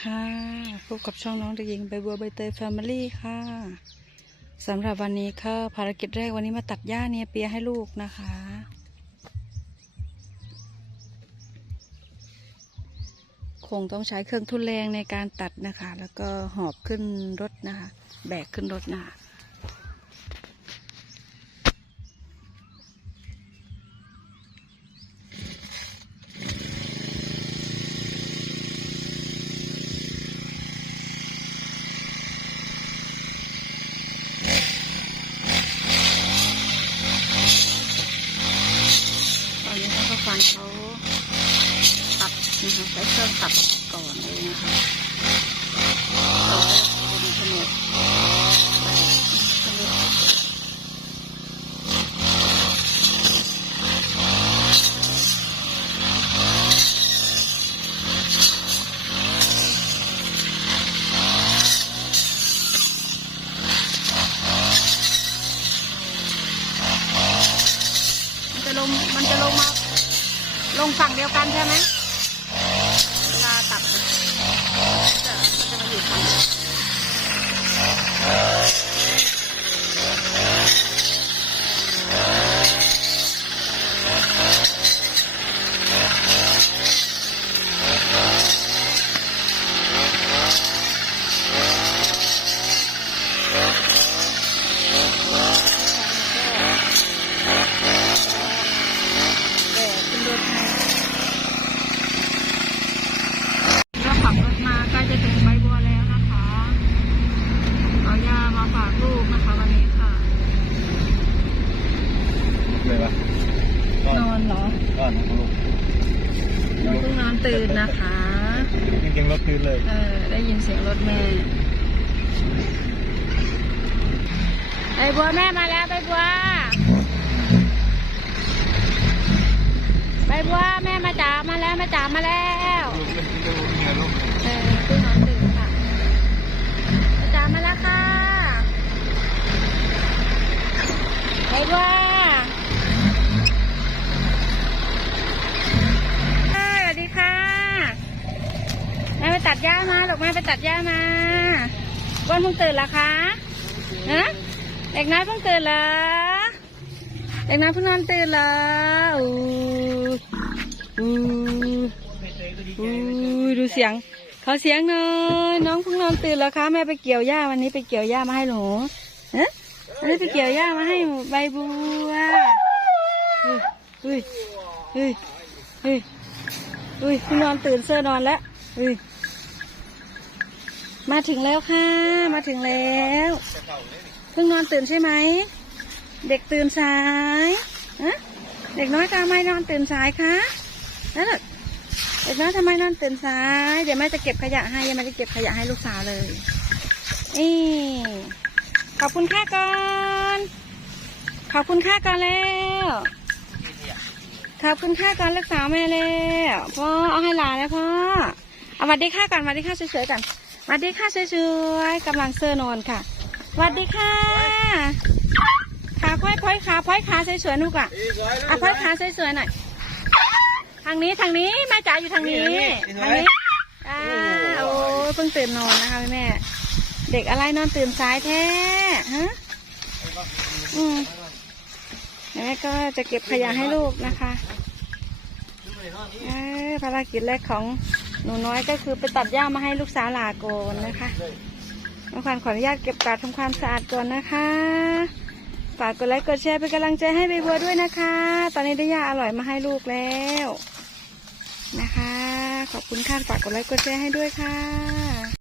ค่ะ พบกับช่องน้องเด็กหญิงใบบัวใบเตยแฟมิลี่ค่ะสำหรับวันนี้ค่ะภารกิจแรกวันนี้มาตัดหญ้าเนี่ยเปียให้ลูกนะคะ คงต้องใช้เครื่องทุนแรงในการตัดนะคะ แล้วก็หอบขึ้นรถนะคะ แบกขึ้นรถนะคะ ขาก็ฟันเขาตัดนะคะใช้เครื่องตัดก่อนเลยนะคะเราก็เป็นขนดมันจะลงมันจะลงมา ลงฝั่งเดียวกันใช่ไหมเวลาตัดมันจะมันจะมาอยู่ฝั่งเดียวแบกขึ้นรถให้ก็ขับรถมาใกล้จะถึงใบบัวแล้วนะคะเอายามาฝากลูกนะคะวันนี้ค่ะ เลยปะก้อนนอนเหรอก้อนของลูกน้องเพิ่งนอนตื่นนะคะ จริงๆรถคืนเลย เออ ได้ยินเสียงรถแม่ใบบัวแม่มาแล้วใบบัวใบบัวแม่มาจ๋ามาแล้วแม่จ๋ามาแล้ว หญ้ามาลูกแม่ไปตัดหญ้ามาวันเพิ่งตื่นเหรอคะฮะเด็กน้อยเพิ่งตื่นเหรอเด็กน้อยเพิ่งนอนตื่นเหรออู้อู้อู้ดูเสียงขอเสียงหน่อยน้องเพิ่งนอนตื่นเหรอคะแม่ไปเกี่ยวหญ้าวันนี้ไปเกี่ยวหญ้ามาให้หนูฮะวันนี้ไปเกี่ยวหญ้ามาให้ใบบัวเฮ้ยเฮ้ยเฮ้ยเฮ้ยเฮ้ยเพิ่งนอนตื่นเสื้อนอนแล้วเฮ้ย มาถึงแล้วค่ะ มาถึงแล้วเพิ่งนอนตื่นใช่ไหม เด็กตื่นสายอะเด็กน้อยทำไมนอนตื่นสายคะนั่นเด็กน้อยทำไมนอนตื่นสาย เดี๋ยวแม่จะเก็บขยะให้ยังไม่ได้เก็บขยะให้ลูกสาวเลยนี่ขอบคุณค่าก่อน ขอบคุณค่าก่อนแล้วขอบคุณค่าก่อนลูกสาวแม่แล้วพ่อเอาให้หลานแล้วพ่อ เอาสวัสดีค่าก่อนสวัสดีค่าสวยๆก่อนสวัสดีค่ะสวยๆกำลังเสื้อนอนค่ะสวัสดีค่ะขาพ้อยพ้อยขาพ้อยขาสวยๆนุกอะอะพ้อยขาสวยๆหน่อยทางนี้ทางนี้แม่จ๋าอยู่ทางนี้ทางนี้อ่าโอ้ยเพิ่งตื่นนอนนะคะแม่เด็กอะไรนอนตื่นสายแท้ฮะอืมแม่ก็จะเก็บขยะให้ลูกนะคะเออภารกิจแรกของ หนูน้อยก็คือไปตัดหญ้ามาให้ลูกสาวลาโกนนะคะน้องขวัญขออนุญาตเก็บกวาดทำความสะอาดก่อนนะคะ ฝากกดไลค์กดแชร์เป็นกำลังใจให้ใบบัวด้วยนะคะ ตอนนี้ได้หญ้าอร่อยมาให้ลูกแล้วนะคะ ขอบคุณค่ะฝากกดไลค์กดแชร์ให้ด้วยค่ะ